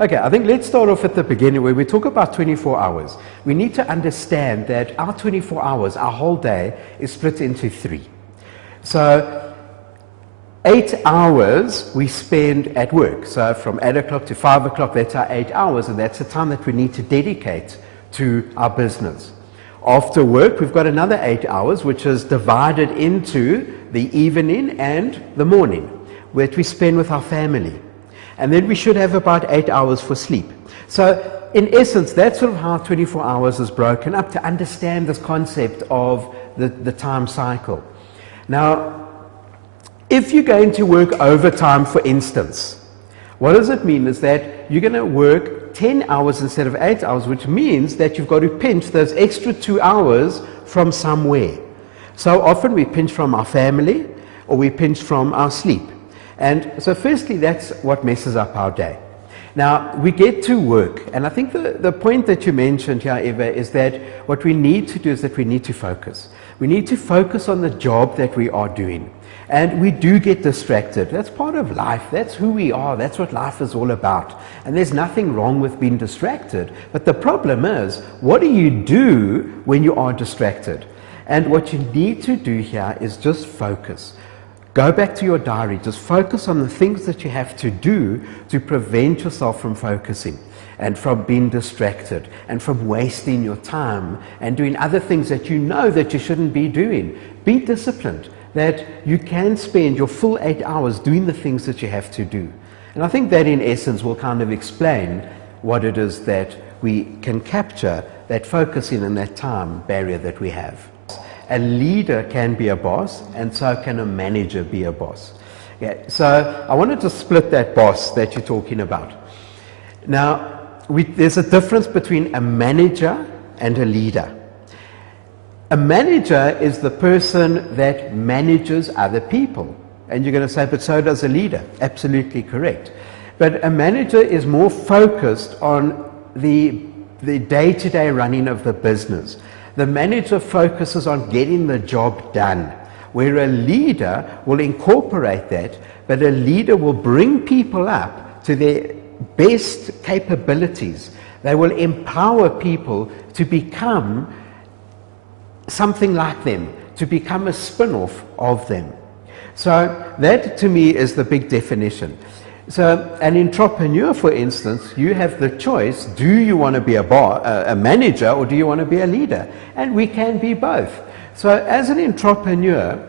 Okay, I think let's start off at the beginning where we talk about 24 hours. We need to understand that our 24 hours, our whole day, is split into 3. So 8 hours we spend at work. So from 8 o'clock to 5 o'clock, that's our 8 hours, and that's the time that we need to dedicate to our business. After work, we've got another 8 hours, which is divided into the evening and the morning, which we spend with our family. And then we should have about 8 hours for sleep. So in essence, that's sort of how 24 hours is broken up, to understand this concept of the time cycle. Now, if you're going to work overtime, for instance, what does it mean is that you're going to work 10 hours instead of 8 hours, which means that you've got to pinch those extra 2 hours from somewhere. So often we pinch from our family or we pinch from our sleep. And so firstly, that's what messes up our day. Now, we get to work, and I think the point that you mentioned here, Eva, is that what we need to do is that we need to focus. We need to focus on the job that we are doing. And we do get distracted. That's part of life. That's who we are. That's what life is all about. And there's nothing wrong with being distracted. But the problem is, what do you do when you are distracted? And what you need to do here is just focus. Go back to your diary. Just focus on the things that you have to do to prevent yourself from focusing and from being distracted and from wasting your time and doing other things that you know that you shouldn't be doing. Be disciplined, that you can spend your full 8 hours doing the things that you have to do. And I think that in essence will kind of explain what it is that we can capture, that focusing and that time barrier that we have. A leader can be a boss, and so can a manager be a boss. Yeah, so I wanted to split that boss that you're talking about. Now, there's a difference between a manager and a leader. A manager is the person that manages other people. And you're going to say, but so does a leader. Absolutely correct. But a manager is more focused on the day-to-day running of the business. The manager focuses on getting the job done, where a leader will incorporate that, but a leader will bring people up to their best capabilities. They will empower people to become something like them, to become a spin-off of them. So that to me is the big definition. So an entrepreneur, for instance, you have the choice: do you want to be a manager, or do you want to be a leader? And we can be both. So as an entrepreneur,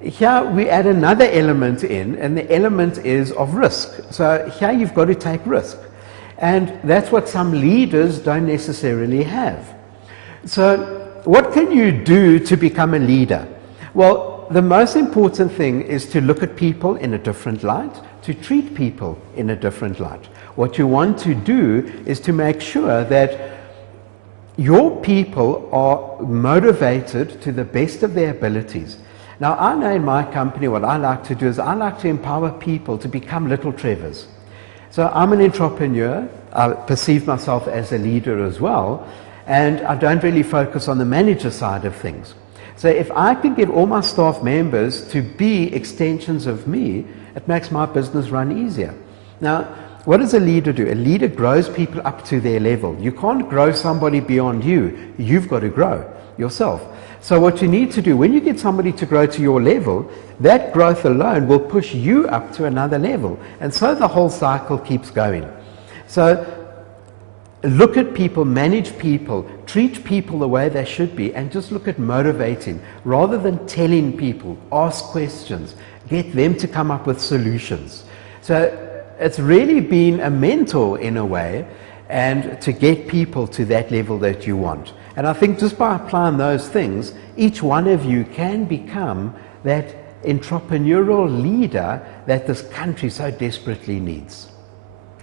here we add another element in, and the element is of risk. So here you've got to take risk. And that's what some leaders don't necessarily have. So what can you do to become a leader? Well, the most important thing is to look at people in a different light, to treat people in a different light. What you want to do is to make sure that your people are motivated to the best of their abilities. Now, I know in my company what I like to do is I like to empower people to become little Trevors. So I'm an entrepreneur. I perceive myself as a leader as well, and I don't really focus on the manager side of things. So if I can get all my staff members to be extensions of me, it makes my business run easier. Now, what does a leader do? A leader grows people up to their level. You can't grow somebody beyond you. You've got to grow yourself. So what you need to do, when you get somebody to grow to your level, that growth alone will push you up to another level. And so the whole cycle keeps going. So look at people, manage people, treat people the way they should be, and just look at motivating. Rather than telling people, ask questions, get them to come up with solutions. So it's really been a mentor in a way, and to get people to that level that you want. And I think just by applying those things, each one of you can become that entrepreneurial leader that this country so desperately needs.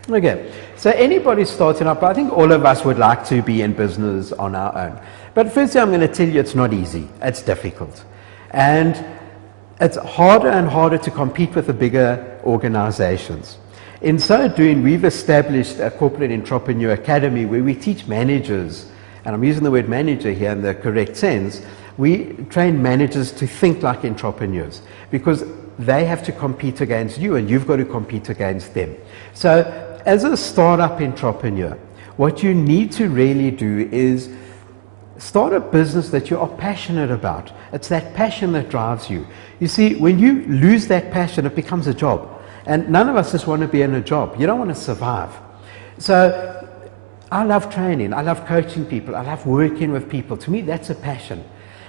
Okay, so anybody starting up, I think all of us would like to be in business on our own. But firstly, I'm going to tell you it's not easy. It's difficult. And it's harder and harder to compete with the bigger organizations. In so doing, we've established a Corporate Entrepreneur Academy where we teach managers, and I'm using the word manager here in the correct sense, we train managers to think like entrepreneurs, because they have to compete against you and you've got to compete against them. So as a startup entrepreneur, what you need to really do is start a business that you are passionate about. It's that passion that drives you. You see, when you lose that passion, it becomes a job. And none of us just want to be in a job. You don't want to survive. So I love training. I love coaching people. I love working with people. To me, that's a passion.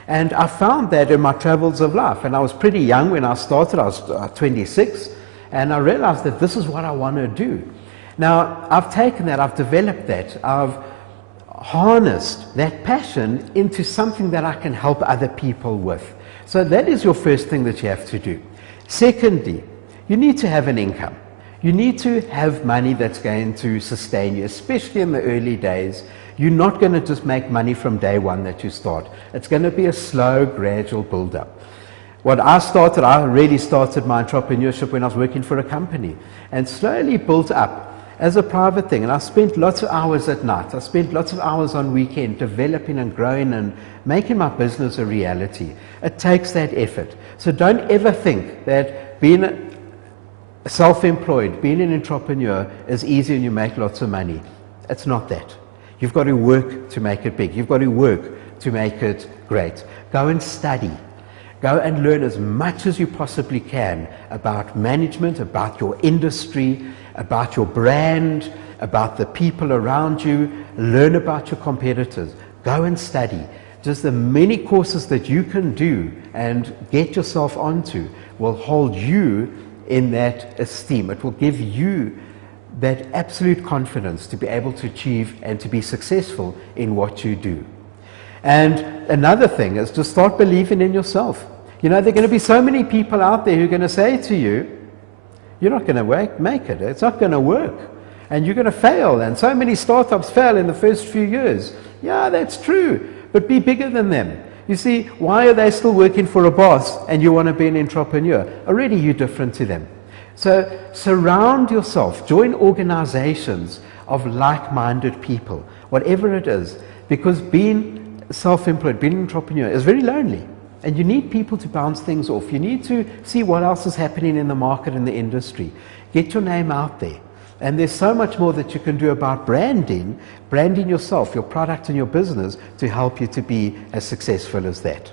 And I found that in my travels of life. And I was pretty young when I started. I was 26. And I realized that this is what I want to do. Now, I've taken that. I've developed that. I've harnessed that passion into something that I can help other people with. So that is your first thing that you have to do. Secondly, you need to have an income. You need to have money that's going to sustain you, especially in the early days. You're not going to just make money from day one that you start. It's going to be a slow, gradual build-up. What I really started my entrepreneurship when I was working for a company and slowly built up as a private thing. And I spent lots of hours at night. I spent lots of hours on weekend developing and growing and making my business a reality. It takes that effort. So don't ever think that being self-employed, being an entrepreneur is easy and you make lots of money. It's not that. You've got to work to make it big. You've got to work to make it great. Go and study. Go and learn as much as you possibly can about management, about your industry, about your brand, about the people around you. Learn about your competitors. Go and study. Just the many courses that you can do and get yourself onto will hold you in that esteem. It will give you that absolute confidence to be able to achieve and to be successful in what you do. And another thing is to start believing in yourself. You know, there are going to be so many people out there who are going to say to you, you're not going to make it. It's not going to work. And you're going to fail. And so many startups fail in the first few years. Yeah, that's true. But be bigger than them. You see, why are they still working for a boss and you want to be an entrepreneur? Already you're different to them. So surround yourself, join organizations of like-minded people, whatever it is, because being self-employed, being an entrepreneur is very lonely. And you need people to bounce things off. You need to see what else is happening in the market, in the industry. Get your name out there. And there's so much more that you can do about branding yourself, your product and your business to help you to be as successful as that.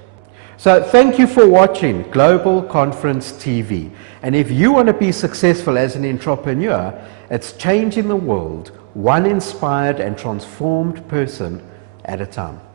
So thank you for watching Global Conference TV. And if you want to be successful as an entrepreneur, it's changing the world, one inspired and transformed person at a time.